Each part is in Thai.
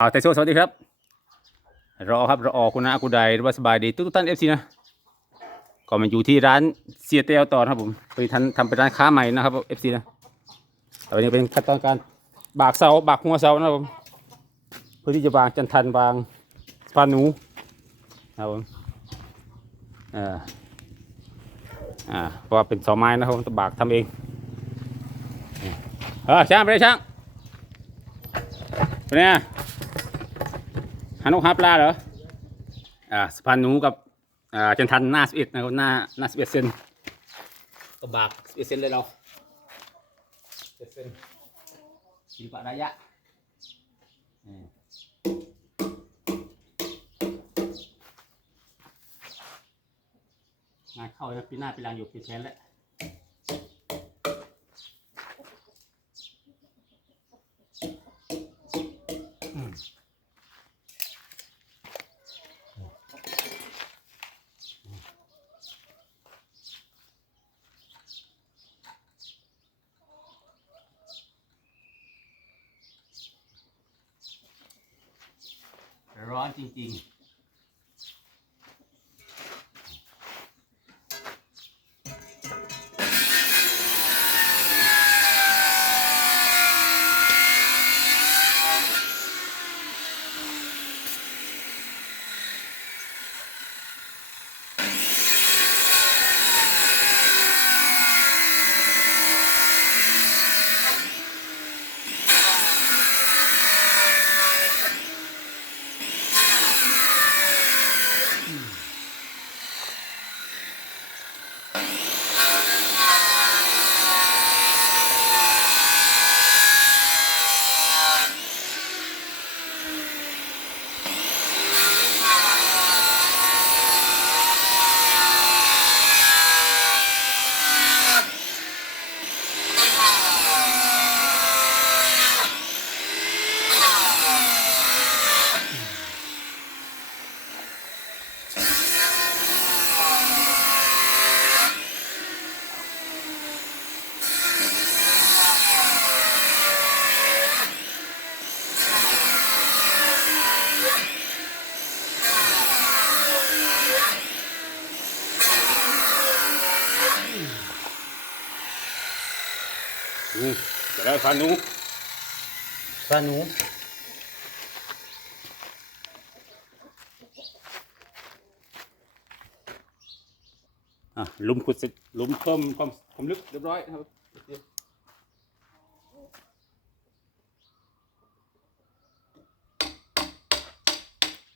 อ่าแต่โชว์สวัสดีครับ รอครับรอคุณนะคุณใดหรือว่าสบายดีทุกท่านเอฟซีนะก็มาอยู่ที่ร้านเสียเตียวต่อนครับผมไปทันทำเป็นร้านค้าใหม่นะครับเอฟซีนะต่วันนี้เป็นขั้นตอนการบากเสาบากหัวเสานะครับผมเพื่อที่จะวางจันทันวางสะพานหนูนะครับผมอ่าอ่าเพราะว่าเป็นเสาไม้นะครับผมต้องบากทำเองเออช่างไปเลยช่างเป็นไง นกหาปลาเหรออ่าสะพานหนูกับอ่าจันทันหน้าสิบเอ็ดนะครับหน้าหน้าสิบเอ็ดเซนก็บากสิบเอ็ดเซนเลยเราสิบเอ็ดเซนศิลปะระยะงานเข้าแล้วปีหน้าปีหลังอยู่ปีแทนแล้ว ร้อนจริงๆอืม เดี๋ยวเราพาหนูพาหนูอะหลุมขุดเสร็จหลุมเพิ่มความความลึกเรียบร้อยนะครับ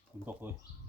ผมตกเลย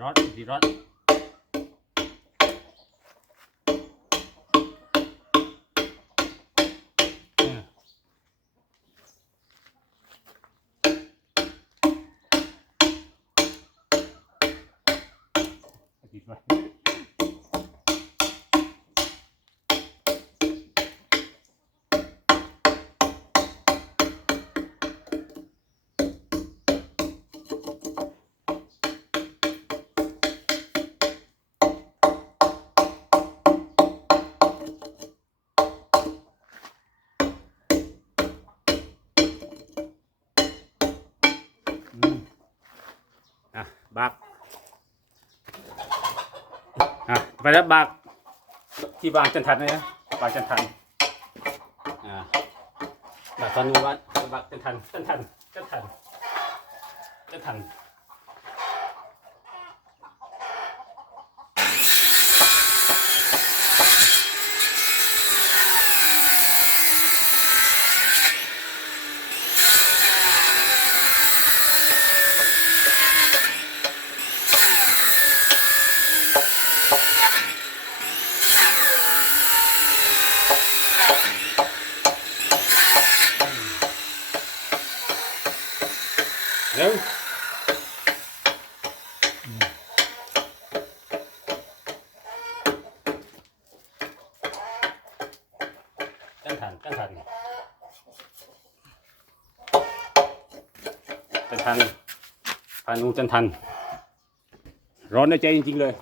ร้อน บักอะไปแล้วบักที่บางจันทันนะบางจันทันอ่าบักตอนนู้นว่าบักจันทันจันทันจันทันจันทัน ทันกันทันจันทันพานุจันทัน ร้อนในใจจริง ๆ เลย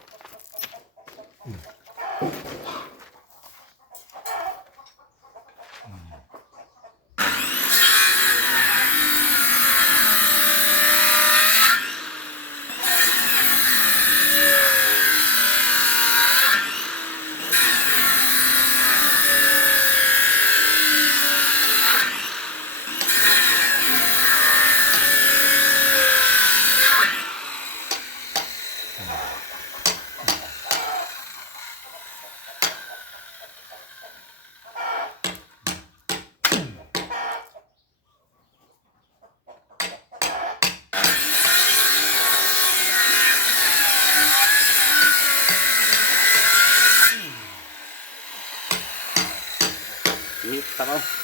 นี่ตั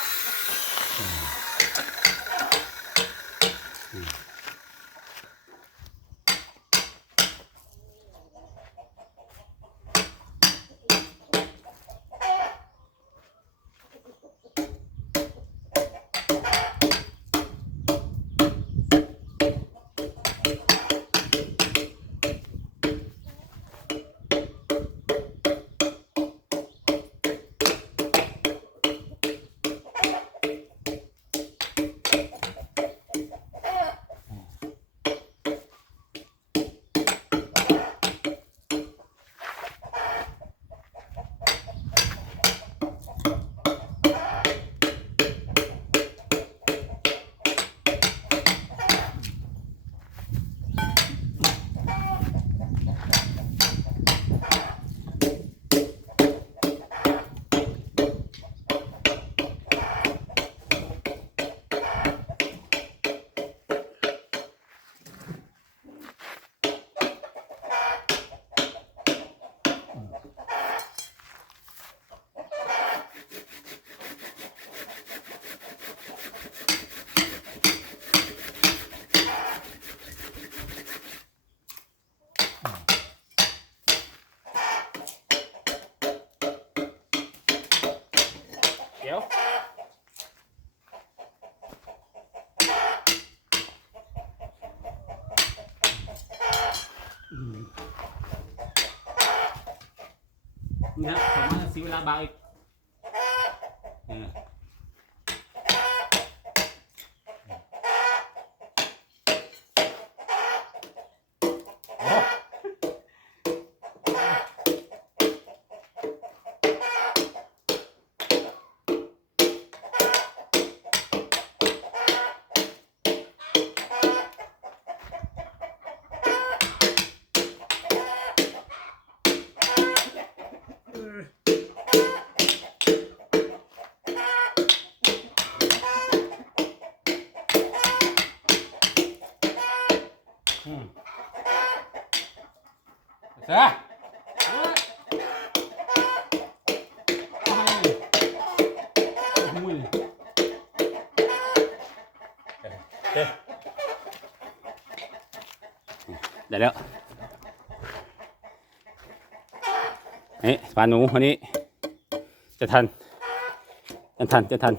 นี่ครับผมว่าเสียเวลาบางอีก เสือเอ้ยเอาให้โอ้ยเอ๊ะได้แล้วนี่ปลาหนูคนนี้ จะทัน จะทัน จะทัน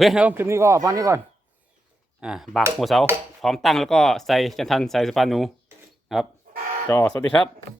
เคครับคลิปนี้ก็ประมาณนี้ก่อนอ่าบากหัวเสาพร้อมตั้งแล้วก็ใส่จันทันใส่สปานูครับก็สวัสดีครับ